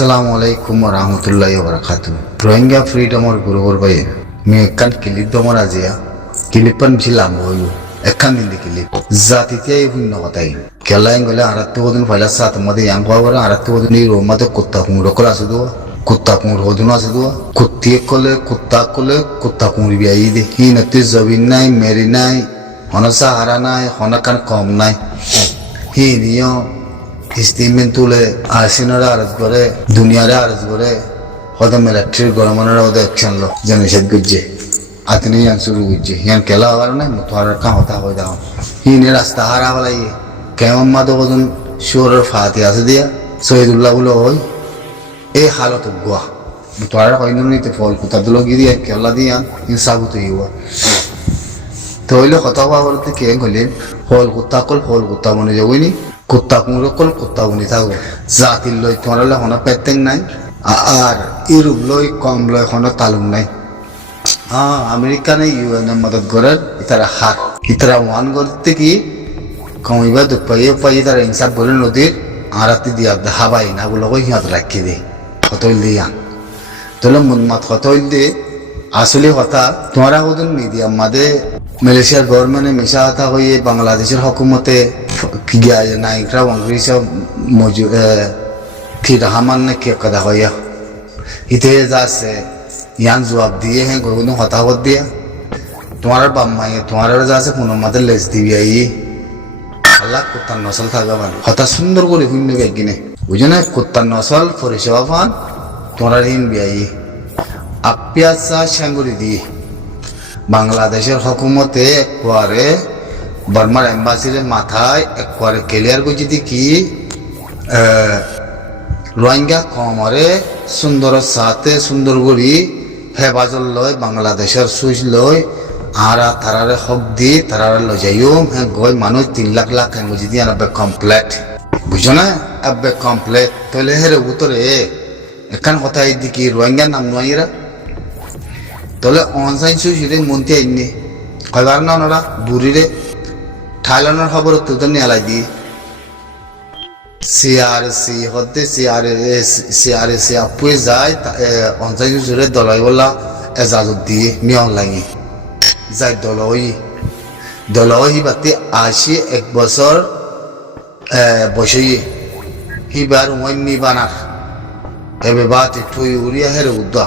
Assalamu alaikum warahmatullahi wabarakatuh. Rohingya freedom or guru bayi. Me kan kilip domor aja. Kilipan bilang boyu. Ekan ini kilip. Zat itu ya ibu nak katai. Kalau yang gula arat tu kodun file saat mada yang gua orang arat tu kodun ni Roma tu kutta kumur kola sudu. Kutta kumur kodun sudu. Kutti kutta kumur biayi de. Hi nanti zabin nai, meri nai, hona sahara nai, hona kan kom nai. Hi niyo. Istimen tule asinara aras gore duniyare aras gore hoda military goramanara hoda action lo janishad gujje atne yan shuru gujje yan kela agar na mutwar ka hota hoda hine rasta hara wala ye kayamma do godun shur fatiha se dia sayyidullah gulo hoy e halat gwa mutwar ko induni te fol kutadlo giri kela dia insabu to yuwa toile khata wa worte ke golen fol kutta mone jawini kutta kumurokol kutta buni thago zatil loi thorala hona peteng nai ar irub loi kom loi hona talung nai america ne un madad gorar itara hat itara wan gorte ki komiba dupaye paye tara insab bole nodir arati dia dhabai na gulo koi hiat rakhi de khotol diyan tolo mun mat khotol de আসলে কথা তোমরা ওদের media মাদে মালয়েশিয়ার গভর্নমেন্টে মেশা কথা হয়ে বাংলাদেশের হুকুমতে কি গায় নাইকরা ওয়াংরিসা মজু কি রহমান ने क्या कदा होया इते जासे यान जवाब दिए हैं गोनो हता हो दिया तुम्हारा बम्मा ये तुम्हारा जासे पुनो मदल लेस दिया ये अल्लाह कुत्ता नस्ल था गवन हता सुंदर को लिखने के गिने बुझने कुत्ता नस्ल फरिशवाफान तुम्हारा हिन बिया ये আপ্যাসা সাঙ্গুরি দি বাংলাদেশের হুকুমতে একবারে বার্মার এম্বাসির মাথায় একবারে ক্লিয়ার করে দি কি রোহিঙ্গা কমরে সুন্দর সাথে সুন্দর করি হেফাজত লয় বাংলাদেশের সুইচ লয় আরা তারারে হক দি তারারে লো যাইও হ্যাঁ গয় মানুষ 3 লাখ লাখ এমজি দি আনবে কমপ্লিট বুঝো না আবে কমপ্লিট তাহলে হেরে উত্তরে এখান কথা এই দিকে রোহিঙ্গা নাম নয়রা তলে অনলাইন সুইরে মন্তি আইনি কয়বার না ওনারা বুড়িরে থাইল্যান্ডের খবর তো নেলাই দি সিআরসি হতে সিআরসি আপুয়ে যায় অনলাইন সুইরে দলাই বলা এজাজত দিয়ে মি অনলাইনে যাই দলই বাতি আসি 1 বছর বসে হিবার ওয়াইনি বানার এবে বাতি তুই উড়িয়া হেরে উদ্দা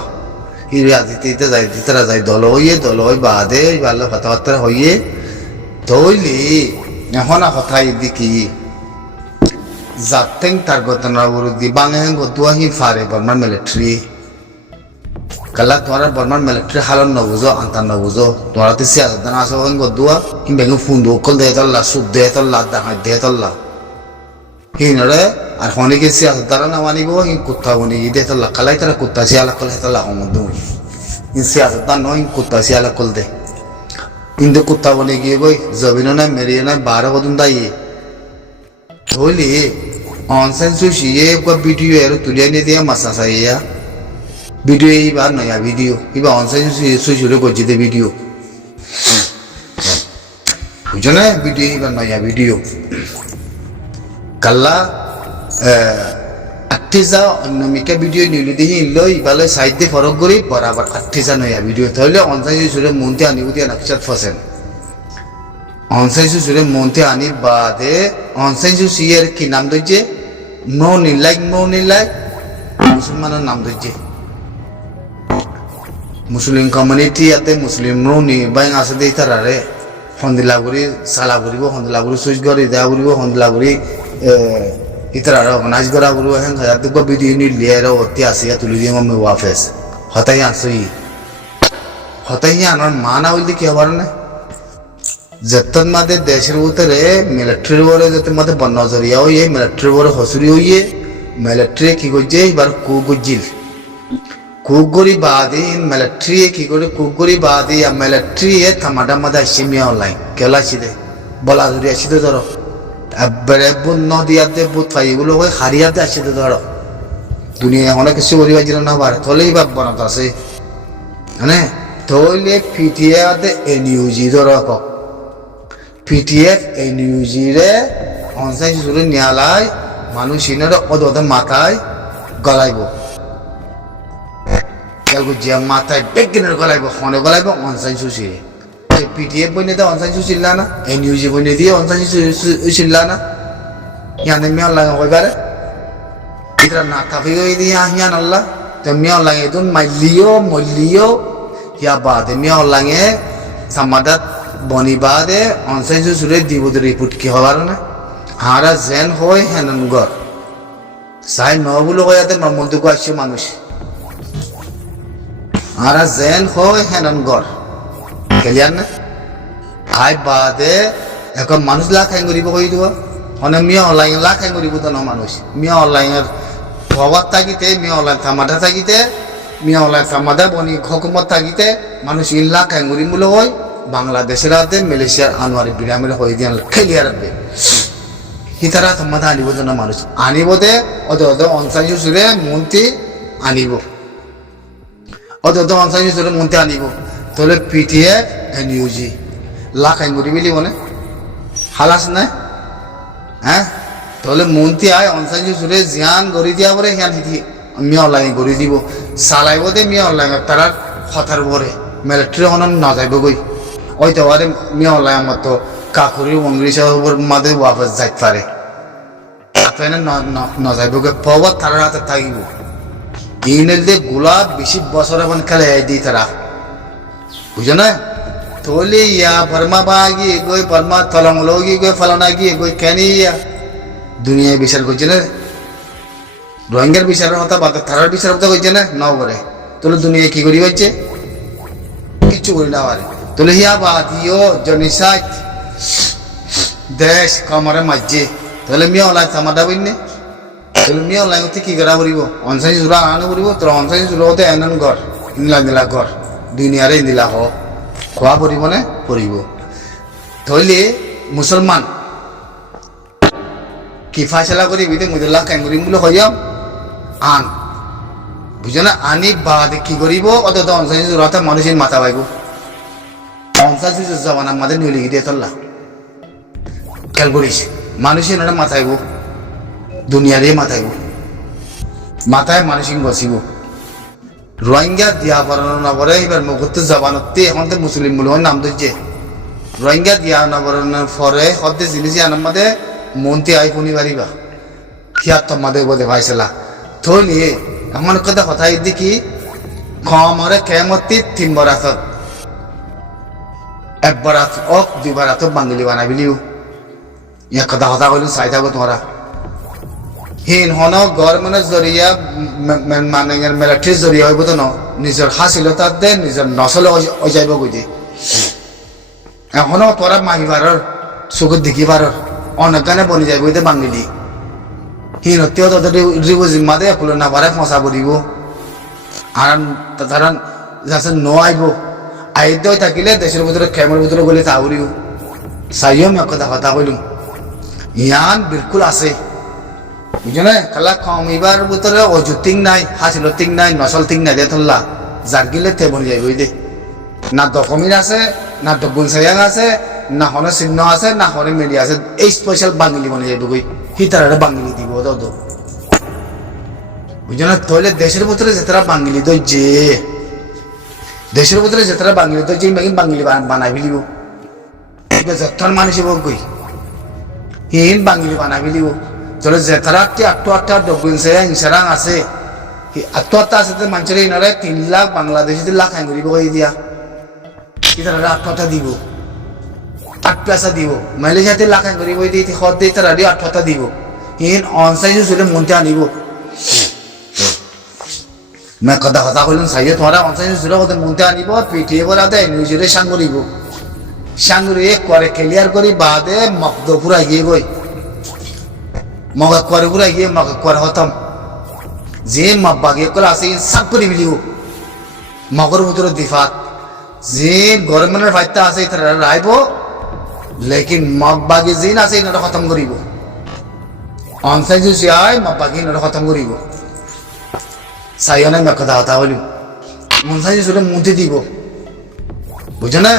হিরিয়া দিতে যাই দিতরা যাই দলই বাদে ভালো কথাবার্তা হইয়ে তৈলি এখন কথাই দিকি জাতেং তার ঘটনা বিরুদ্ধে বাংলাদেশ গদুয়া হি ফারে বর্মার মিলিটারি কালা তোমার বর্মার মিলিটারি হালন নবুজো আন্তান নবুজো তোমার তে সিয়াসত না আসো গদুয়া হিমবেগু ফুন্ডু কল দে তল্লা সুদ দে তল্লা দাহাই দে তল্লা হিনরে আর হনিকে সিয়াসত দ্বারা না মানিব হিন কুত্তা বনি দে তল্লা কালাই তারা কুত্তা সিয়ালা কল হেতল্লা হমদু হিন সিয়াসত না নয় কুত্তা সিয়ালা কল দে ইন্দে কুত্তা বনি গিয়ে বই জবিনো না মেরিয়ে না 12 কদুন দাইয়ে হইলি অনসাইন সুশিয়ে কো ভিডিও এর তুলিয়ে নিয়ে দিয়া মাসাসা ইয়া ভিডিও এইবার নয়া ভিডিও ইবা অনসাইন সুশিরে গজি দে ভিডিও বুঝনে ভিডিও এইবার নয়া ভিডিও কাল্লা আটটিজা অন্যমিকা ভিডিও নিলি দিহি লই বালে সাইড দিয়ে ফরক করি বরাবর আটটিজা নয়া ভিডিও তাহলে অনসাইন সুশিরে মনতে আনিব দিয়া নাকশাত ফসেন অনসাইন সুশিরে মনতে আনি বাদে অনসাইন সুশিয়ের কি নাম দইছে নো নিলাইক মুসলমানের নাম দইছে মুসলিম কমিউনিটি আতে মুসলিম নো নি বাই আছে দেই তারারে হন্দিলাগুড়ি সালাগুড়িব হন্দিলাগুড়ি সুইচ গড়ি দেয়াগুড়িব হন্দিলাগুড়ি ইতারা অর্গানাইজ করা গুলো হ্যাঁ হাজার ভিডিও নি লিয়ার অতি আসিয়া তুলি দিয়ে আমি ওয়াফেস হতাই আনার মানা বলতে কি হবার না যতন মাদে দেশের ভিতরে মিলিটারি বলে যত মাদে বনজরিয়া হইয়ে মিলিটারি বলে হসুরি হইয়ে মিলিটারি কি করছে এবার কুগরি বাদে মিলিটারি কি করে কুগরি বাদে মিলিটারি থামাটা মাদে আসছে মিয়া অনলাইন কেলা আসিদে বলা ধরে আসিদে ধরো এবারে বুন নদিয়াতে বুত পাই এগুলো ওই হারিয়াতে আসিদে ধরো দুনিয়া অনেক কিছু করিবা ছিল না বার তলেই বাপ বানাত আছে মানে তলে পিটিয়াতে এনইউজি ধরো পিটিএফ এনইউজি রে অনসাইন সুরে নিয়ালাই মানুষ ইনারে অদতে মাথায় গলাইব কেলগো জিয়া মাথায় বেগিনের গলাইব খনে গলাইব অনসাইন সুশি পিটিএফ বইনে দিয়ে অনসাইন সুশিল্লা না এনইউজি বইনে দিয়ে অনসাইন সুশিল্লা না ইয়ানে মিয়া লাগা কইবারে ইতরা না তাফি গই দিয়া ইয়ান আল্লাহ তো মিয়া লাগে দুন মাইলিও মলিও ইয়া বাদে মিয়া লাগে সামাদাত বনি বাদে অনসাইন সুরে দিবদ রিপোর্ট কি হবার না হারা জেন হয় হেননগর সাই নবুলো কয়াতে মমন্তকো আসছে মানুষ হারা জেন হয় হেননগর ক্লিয়ার না আই বাদে এখন মানুষ লাখ হ্যাং করিব কই দিব মানে মিয়া অনলাইন লাখ হ্যাং করিব তো না মানুষ মিয়া অনলাইনের ভবাত থাকিতে মিয়া অনলাইন থামাটা থাকিতে মিয়া অনলাইন থামাটা বনি হকুমত থাকিতে মানুষ ইন লাখ হ্যাং করিম বলে হয় বাংলাদেশের হাতে মালয়েশিয়ার আনোয়ারি বিরামের হয়ে দিয়ে খেলিয়া রাখবে হিতারা থামাটা আনিব তো না মানুষ আনিব দে অত অনসাইন সুরে মন্ত্রী আনিব অত অনসাইন সুরে মন্ত্রী আনিব তাহলে পিটিএফ এনইউজি লাখ হ্যাং করি বলি বলে হালাস না হ্যাঁ তাহলে মন্ত্রী আয় অনসাইন সুরে জিয়ান গড়ি দিয়া পরে হিয়ান হিতি মিয়া অনলাইন গড়ি দিব চালাইব দে মিয়া অনলাইন তারা হতার পরে মিলিটারি হন না যাইব গই ওই তো আরে মিয়া অনলাইন আমার তো কাকুরি অংরিসের উপর মাদে ওয়াপস যাইতে পারে আপনার না যাইব গে পবত তার হাতে থাকিব ইনের দিয়ে গোলাপ বেশি বছর এখন খেলে দিই তারা বুঝো না তাহলে ইয়া বর্মা বা গিয়ে গই বর্মা তলংলো গিয়ে গই ফলানা গিয়ে গই কেন ইয়া দুনিয়ায় বিচার করছে না রোহিঙ্গার বিচারের কথা বাদ তারার বিচার কথা কইছে না নাও করে তাহলে দুনিয়া কি করি হচ্ছে কিচ্ছু করি না পারে তাহলে হিয়া বাদিও জনিসাইট দেশ কামরে মাঝে তাহলে মিয়া অনলাইন থামাটা বইনে তাহলে মিয়া অনলাইন কি করা করিব অনসাইন সুরা আনো করিব তোর অনসাইন সুরা হতে এনন ঘর ইনলা নিলা ঘর দুনিয়ারে নিলা হ খোয়া পড়িব নে পড়িব তাহলে মুসলমান কি ফাইসলা করি বিদে মুদুল্লাহ কাইম করিম বলে হইয়াম আন বুঝো না আনি বাদে কি করিব অত অনসাইন সুরাতে মানুষের মাথা পাইব অনসাইন সুরা জবান আমাদের নিয়ে লিখে দিয়ে তল্লা খেয়াল করিস মানুষের ওটা মাথাইব দুনিয়ারে মাথাইব মাথায় মানুষিক বসিব রোহিঙ্গা দিয়া পড়ানো না পরে এবার মুখতে জবানতে এখন তো মুসলিম বলে নাম ধরছে রোহিঙ্গা দিয়া না পড়ানোর পরে হতে জিনিস আনার মধ্যে মন্ত্রী আই শুনি পারিবা সিয়াত তোমাদের বোধে ভাইছিলা থলি এমন কথা দেখি কমরে কেমতি 3 বরাতত 1 বরাত অক 2 বরাত বাঙালি বানাবিলিও ইয়া কথা কইলো চাই থাকো তোমরা হিন হন গভর্নমেন্টের জরিয়া মানে মিলিটারির জরিয়া হইব তো ন নিজের হাসিলতার দে নিজের নসলে যাইব কই দে এখনো তোরা মাহিবারর চকুত দেখিবারর অনেক গানে বনি যাইব দে বাঙালি হিনতেও তোদের রিবু জিম্মা দে ফুল না পারে ফসা পড়িব আর তারা যাতে ন আইব আইতে থাকিলে দেশের ভিতরে খেমের ভিতরে গেলে তাউরিও চাইও আমি কথা কইলুম ইয়ান বিলকুল আছে বুঝো না খালা কমিবার ভিতরে অজু তিং নাই হাসিল তিং নাই নসল তিং নাই দে থল্লা যার গিলে তে বনি যাইব দে না ডকুমেন্ট আছে না ডকুন সায়াং আছে না হনে চিহ্ন আছে না হনে মিডিয়া আছে এই স্পেশাল বাঙালি বনি যাইব গই হিতারে বাঙালি দিব দাও বুঝো না তাহলে দেশের ভিতরে যেতারা বাঙালি দই যে দেশের ভিতরে যেতারা বাঙালি দই যে বাঙালি বানাই ফেলিব এটা যতন মানুষ কই হিন বাঙালি বানাই ফেলিব তাহলে যেতারা 8 ডকুন সায়াং ইনসারাং আছে 8 আছে তো মানুষের ইনারে 3 লাখ বাংলাদেশি 3 লাখ আইন করিব কই দিয়া ইতারা 8 দিব 8 পয়সা দিব মালয়েশিয়াতে লাখ আইন করিব দিতে খদ দিতে রাডি 8 দিব হিন অনসাইজ সুরে মন্তে আনিব मैं कदा कइलुम साइए तोरा অনসাইজ সুরে কত মন্তে আনিব পিটিএ বরাতে নিউজরে সাংগরিব সাংগরি করে ক্লিয়ার করি বাদে মকদপুরা গিয়ে গই মগা করে পুরা গিয়ে মগা করে হতম যে মাবাগে কল আছে সব করে বিলিও মগর ভিতরে দিফাত যে গভর্নমেন্টের ফাইতা আছে তারা রাইব লেকিন মাবাগে জিন আছে না খতম করিব অনসাইজ সিয়াই মাবাগে না খতম করিব সাইয়নে মে কথা হইল অনসাইজ সুরে মুতে দিব বুঝো না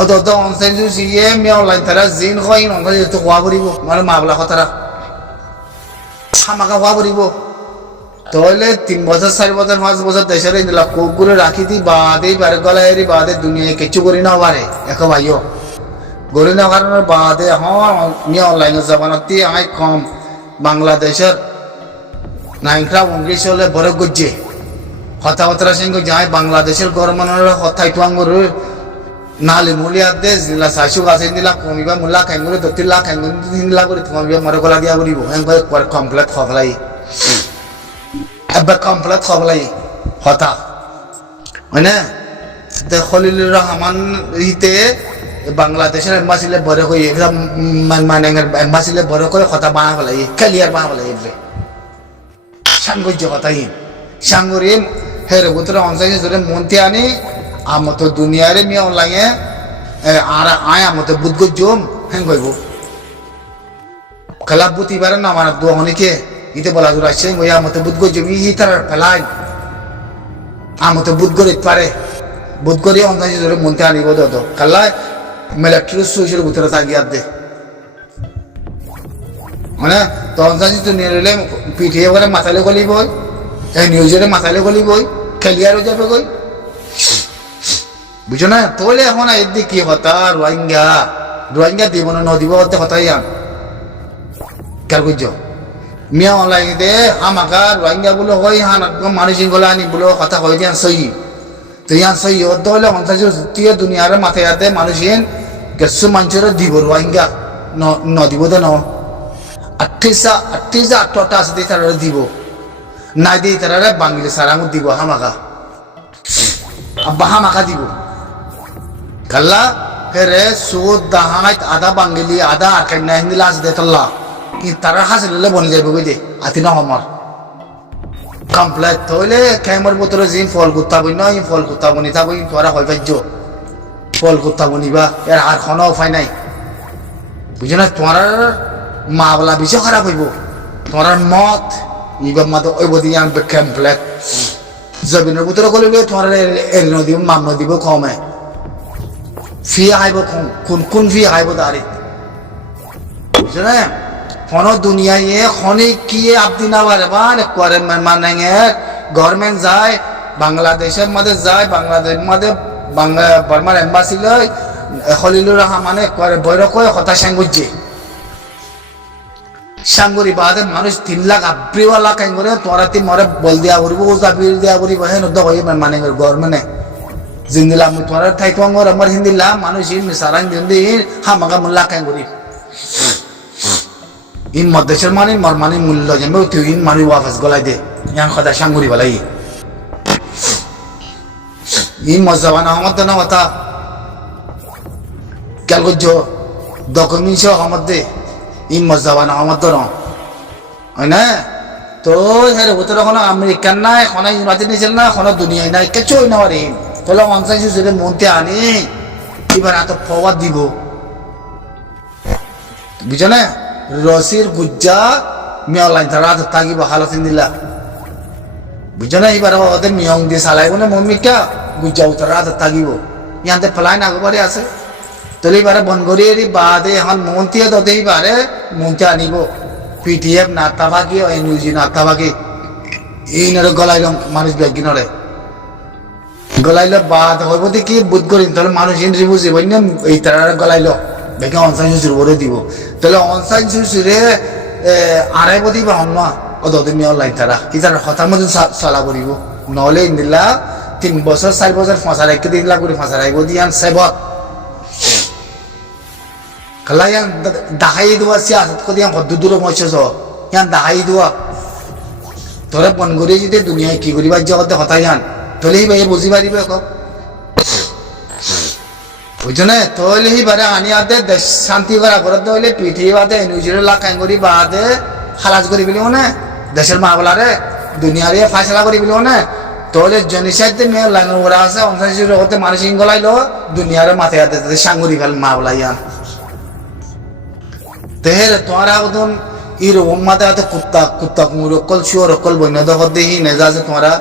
অত অনসাইজ সিয়ে মে অনলাইন তারা জিন কইন অনসাইজ তো কোয়া করিব মানে মাবলা কথারা সামাকা হওয়া পড়িব তাহলে 3 বছর 4 বছর 5 বছর দেশের ইন্দিলা কুকুরে রাখি দি বাদে বারে গলায় বাদে দুনিয়ায় কিছু করি না পারে একো ভাইও গড়ি না কারণের বাদে নিয়ে অনলাইন জবানতি আই কম বাংলাদেশের নাইনক্রা ইংলিশ হলে বড় গুজ্জে কথাবার্তা সঙ্গে যাই বাংলাদেশের গরমানের কথাই টুয়াঙ্গর নালি মুলিয়া দেশ দিলা শাশু গাছে দিলা কমিবা মুলা খাইঙ্গুরে 2-3 লাখ খাইঙ্গুরে 3 লাখ করে কমিবা মরে গলা দিয়া করিব এঙ্গয় কমপ্লিট খবলাই এবার কমপ্লিট খবলাই হতা মানে খলিলুর রহমান ইতে বাংলাদেশের এম্বাসিলে বড় কই একদম মানে এম্বাসিলে বড় করে কথা বানা ফেলাই ক্লিয়ার বানা ফেলাই এবে সাংগজ্য কথাই সাঙ্গরে হের ভিতরে অনসাইছে ধরে মন্তে আনি আমতো দুনিয়ারে মিয়া লাগে আর আয় আমতো বুদ্ধ জম হেন কইব খেলাবুতি বারে না আমার দো অনেকে ইতে বলা দূর আসছে ওই আমতো বুদ্ধ জমি ই তার ফেলাই আমতো বুদ্ধ করে পারে বুদ্ধ করে অনসাইছে ধরে মন্তে আনিব দো কালা মিলিটারি সুইসের ভিতরে থাকিয়া দে মানে তো অনসাইছে তো নিলে পিঠিয়ে করে মাথালে গলিব এই নিউজের মাথালে গলিব ক্লিয়ার হয়ে যাবে কই বুঝো না তাহলে এখন এদিকে কি হতা রোহিঙ্গা দিব না নদীব হতে হতাই আন কার বুঝছো মিয়া অনলাইন দে আমাকা রোহিঙ্গা বলে হয় হান মানুষ গলা আনি বলে কথা কই দিয়ান সই তো ইয়ান সই হতে হলে অনসাইছে তুই দুনিয়ার মাথায় আতে মানুষ কিছু মানুষের দিব রোহিঙ্গা নদীব তো ন 38 আছে তারা দিব নাই দিয়ে তারা বাঙালি সারাঙ্গ দিব হামাকা আব্বা হামাকা দিব কাল্লা হেরে সুদ দাহাইত আধা বাঙালি আধা আরকাই না হিন্দি লাশ দে তল্লা কি তারা হাসিলে বনে যাইব বুঝে আতি না আমার কমপ্লিট হইলে ক্যামের ভিতরে জিন ফল কুত্তা বই নয় ফল কুত্তা বনি থাকবো তোরা হয় পাইছ ফল কুত্তা বনিবা এর আর কোনো উপায় নাই বুঝো না তোমার মা বলা বেশি খারাপ হইব তোমার মত ইবার মাতো ওই বদি আনবে কমপ্লিট জমিনের ভিতরে গলিলে তোমার এর নদীব মাম নদীব কমে ফি আইব কোন ফি আইব দাঁড়ি বুঝছো না কোন দুনিয়ায় খনি কি আপনি না পারে করে মানে গভর্নমেন্ট যায় বাংলাদেশের মধ্যে যায় বাংলাদেশের মধ্যে বার্মার এম্বাসি লয় খলিলুর রহমানে করে বৈরক কথা সাঙ্গুজ্জে সাঙ্গুরি বাদে মানুষ 3 লাখ আব্রিওয়ালা কাই করে তোরা তিন মরে বল দিয়া করিব ওজা বিল দিয়া করিব হে নদ হই মানে গভর্নমেন্ট জিন্দিলা মু তোরা থাই তো আমার হিন্দিলা মানুষ ইন সারাং দিন্দি হামাগা মুল্লা কাই করি ইন মধ্যের মানে মরমানি মূল্য জমে তুই ইন মানি ওয়াফাস গলাই দে ইয়ান খদা সাঙ্গুরি বলাই ইন মজাবান আহমদ না কথা কাল গজ্জ ডকুমেন্টস আহমদ দে ইন মজাবান আহমদ দর হয় না তো হের ভিতরে কোনো আমেরিকান নাই কোনো ইউনাইটেড নেশন না কোনো দুনিয়ায় নাই কিছুই না পারে তাহলে অনসাইছে যদি মনতে আনি এবার এত ফওয়ার দিব বুঝছো না রসির গুজ্জা মিয়া লাইন রাত থাকিব হালতিন দিলা বুঝছো না এবার ওদের মিয়ং দিয়ে চালাইব না মমিকা গুজ্জা উত্তর রাত থাকিব ইয়াতে ফ্লাইন আগবারে আছে তাহলে এবারে বন করি বাদে এখন মন্ত্রী দতে এবারে মন্ত্রী আনিব পিটিএফ নাতা ভাগি এনইউজি নাতা ভাগি এই নরে গলাইল মানুষ ব্যাগিনরে গলাইল বাদ হইব কি বুধ করিন তাহলে মানুষ ইন্দ্রি বুঝিব এই তারা গলাইল বেগে অনসাইন সুসুর বলে দিব তাহলে অনসাইন সুসুরে আড়াইব দিবা হন ও দতে মিয়া লাই তারা কি তার হঠাৎ মধ্যে চলা করিব নহলে ইন্দিলা 3 বছর 4 বছর ফাঁসা রাখতে দিলা করে ফাঁসা রাখবো দিয়ান সেবত kalau yang dahai dua siasat ko yang kod duduro mocho so yang dahai dua tore pon gori jite dunia ki gori ba jagate hatayan tole hi bae buzi bari ba ko bujone tole hi bara ani ate desh shanti kora korte hole pithi bate enujire la kain gori bade khalas kori bili one desher maamla re dunia re faisala kori bili one tole jonisate me lango ora ase onsaisire hote manising golailo dunia re mathe ate sanguri gal maamla yan তেহের তোরা ওদন ইর উম্মাতে আতে কুত্তা কুমুরকল শিওরকল বন্য দখত দেহি নেজাজে তোরা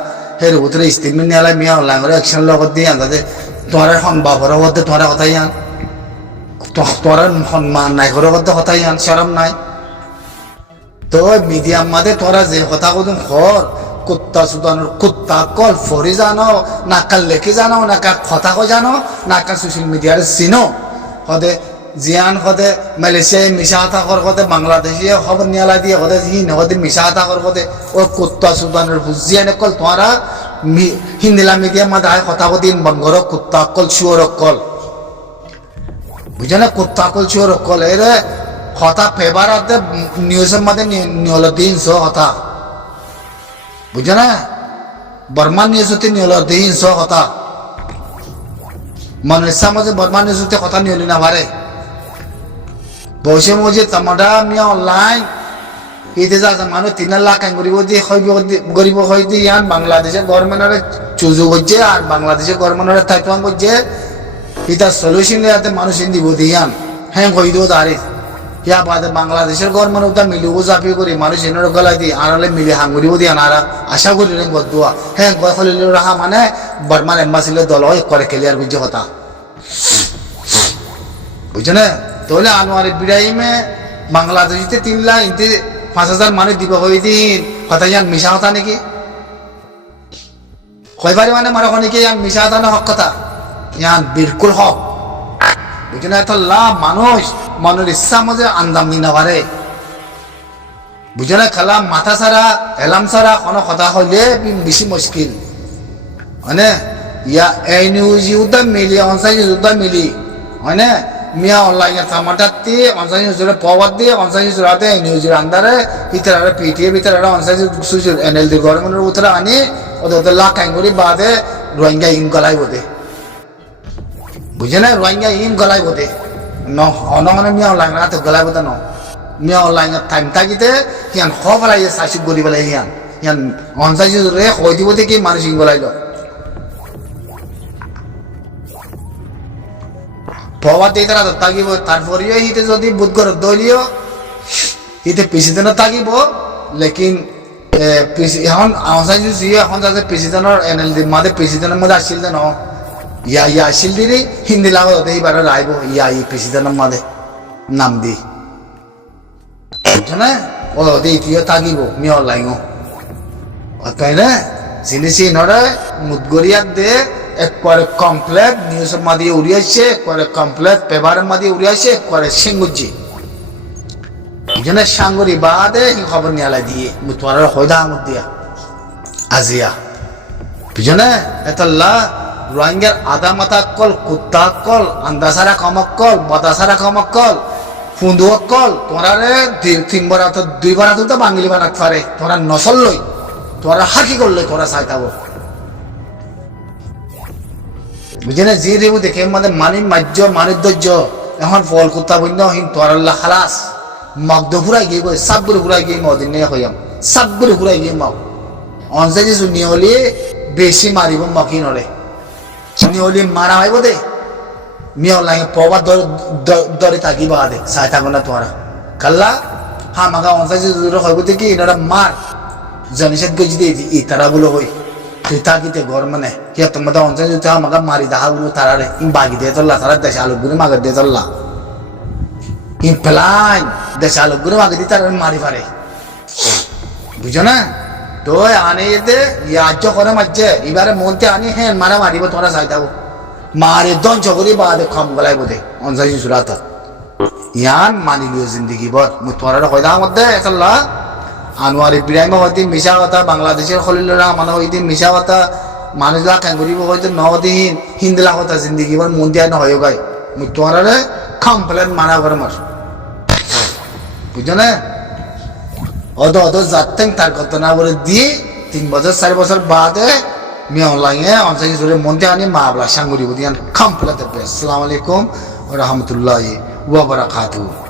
হের উতরে statement Nyala মিয়া লাঙ্গরে action লগত দি আন্দাজে তোরা সম্ভাবর হতে তোরা কথাই আন তোরা সম্মান নাই ঘর কথা কথাই আন শরম নাই তো মিডিয়াম মাদে তোরা যে কথা কদম খর কুত্তা সুদানোর কুত্তা কল ফরি জানো না কাল লেখি জানো না কা কথা কো জানো না কা সোশ্যাল মিডিয়ার চিনো হদে জিয়ান হদে মালয়েশিয়ায় মিশা থাকর হদে বাংলাদেশে খবর নিয়ালা দিয়ে হদে হিন হদে মিশা থাকর হদে ও কুত্তা সুদানোর বুঝিয়ানে কল তোমারা হিন্দিলা মিডিয়া মাঝে কথা কদিন বঙ্গর কুত্তা কল শুয়োর কল বুঝে না কুত্তা কল শুয়োর কল এরে কথা ফেবার আতে নিউজের মাঝে নিয়ল 300 কথা বুঝে না বর্মা নিউজ হতে নিয়ল 300 কথা মানুষের মাঝে বর্মা নিউজ হতে কথা নিয়লি না পারে বসে মজে তামাডা মিয়া অনলাইন ইতে যা মানুষ 3 লাখ গরিব দিয়ে গরিব হয়ে দিয়ে ইয়ান বাংলাদেশের গভর্নমেন্টের চুজু হচ্ছে আর বাংলাদেশের গভর্নমেন্টের থাইতাম করছে এটা সলিউশন যাতে মানুষ দিব দিয়ান হ্যাঁ কই দিও দাঁড়ি ইয়া বাদে বাংলাদেশের গভর্নমেন্ট ওটা মিলিব জাপি করি মানুষ এনের গলা দিয়ে আড়ালে মিলি হাঙ্গুরিব দিয়ান আর আশা করি রে গদুয়া হ্যাঁ গয় খলিল রাহা মানে বর্মান এম্বাসিলে দল করে ক্লিয়ার বুঝছে কথা বুঝছে না তাহলে আনোয়ার ইব্রাহিমে বাংলাদেশিতে 3 লাখ ইনতে 5,000 মানুষ দিব হয়ে দিন কথা ইয়ান মিশা কথা নাকি কয়বারে মানে মারা নাকি ইয়ান মিশা কথা না হক কথা ইয়ান বিলকুল হক বুঝে না এত লাভ মানুষ মনের ইচ্ছা মধ্যে আন্দাম নি না পারে বুঝে না খেলা মাথা ছাড়া এলাম ছাড়া কোনো কথা হইলে বেশি মুশকিল মানে ইয়া এই নিউজ ইউদা মিলি অনসাই ইউদা মিলি মানে মিয়া অনলাইন থামাটাতে অনসাই জুরে পাওয়ার দিয়ে অনসাই জুরাতে নিউজের আন্দারে ইতরারে পিটিএ ভিতরে অনসাই সুজুর এনএলডি গভর্নমেন্টের উতরা আনি ওদের লাখ কাঙ্গুরি বাদে রোহিঙ্গা ইন গলাই বদে বুঝে না রোহিঙ্গা ইন গলাই বদে ন অনমনে মিয়া অনলাইন রাতে গলাই বদে ন মিয়া অনলাইন টাইম থাকিতে হিয়ান খবলাই সাসি গরি বলাই হিয়ান অনসাই জুরে কই দিব কি মানুষ ইন গলাইলো পাওয়ার দিয়ে তারা থাকিব তারপরেও ইতে যদি বুধগর দলীয় ইতে প্রেসিডেন্ট থাকিব লেকিন এখন এখন যাতে প্রেসিডেন্টর এনএলডির মাঝে প্রেসিডেন্টের মধ্যে আসছিল ন ইয়া আসছিল দিদি হিন্দি লাভ হতে এইবার রাইব ইয়া প্রেসিডেন্টের মাঝে নাম দি বুঝছো না ও ইতিও থাকিব মিয়া লাইন তাই না জিনিসই নরে মুদগরিয়ার দে একবারে কমপ্লেট নিউজের মাঝে উড়ে আসছে একবারে কমপ্লেট পেপারের মাঝে উড়ে আসছে একবারে সিঙ্গুজি সাঙ্গরি বাদে খবর নিয়ালা দিয়ে তোমার হয়দা আমদ দিয়া আজিয়া বুঝনে এতল্লা রোহিঙ্গার আদা মাথা কল কুত্তা কল আন্দাসারা কমক কল বদাসারা কমক কল ফুন্দুক কল তোমরা 3 বার 2 বার তো বাঙালি বানাত পারে তোমরা নসল লই তোমরা হাকি করলে তোমরা চাইতাবো বুঝে যে রেবু দেখে মানে মানিজ্য মানিদ্য এখন ফল কুত্তা বন্য হিন তোরাল্লা খালাস মগদ ফুরাই গিয়ে সাবগুলো ফুরাই গিয়ে মদিন নিয়ে হইয়াম সাবগুলো ফুরাই গিয়ে মাও অনসাই যে নিহলি বেশি মারিব মকি নরে নিহলি মারা হইব দে মিয়া লাগে পবা দরে থাকি বাদে চাই থাকো না তোরা কাল্লা হা মাগা অনসাই যে হইব দেখি এনারা মার জনিষেধ গজি দিয়ে ই তারা গুলো হই তুই থাকিতে ঘর মানে কি তোমাদের অঞ্চল যদি আমাকে মারি দেখা গুলো তারারে ইন বাগি দিয়ে চললা তারা দেশে আলোক গুলো মাগে দিয়ে চললা ইন প্লাই দেশে আলোক গুলো মাগে দিয়ে তারা মারি পারে বুঝো না তো আনে যেতে ইয়াজ্য করে মারছে এবারে মনতে আনি হ্যাঁ মারা মারিব তোমরা চাই থাকো মারে দঞ্চ করি বাদে খম গলাই বোধে অঞ্চল সুরাত ইয়ান মানি লিও জিন্দগি বর তোমরা কয়দা মধ্যে চললা আনোয়ার ইব্রাহিম হয়তো মিশা কথা বাংলাদেশের খলিলুর রহমান হয়তো মিশা কথা মানুষরা ক্যাঙ্গুরিব হয়তো নদিন হিন্দিলা কথা জিন্দগি বর মন দিয়া নহয় গাই তোমার কমপ্লেন মানা করে মার বুঝছো না অদ যাতেন তার ঘটনা বলে দিয়ে 3 বছর 4 বছর বাদে মিয়া লাগে অঞ্চল জুড়ে মন দিয়া আনি মা বলা সাঙ্গুরিব দিয়ান কমপ্লেন দেবে। আসসালামু আলাইকুম ওয়া রাহমাতুল্লাহি ওয়া বারাকাতুহু।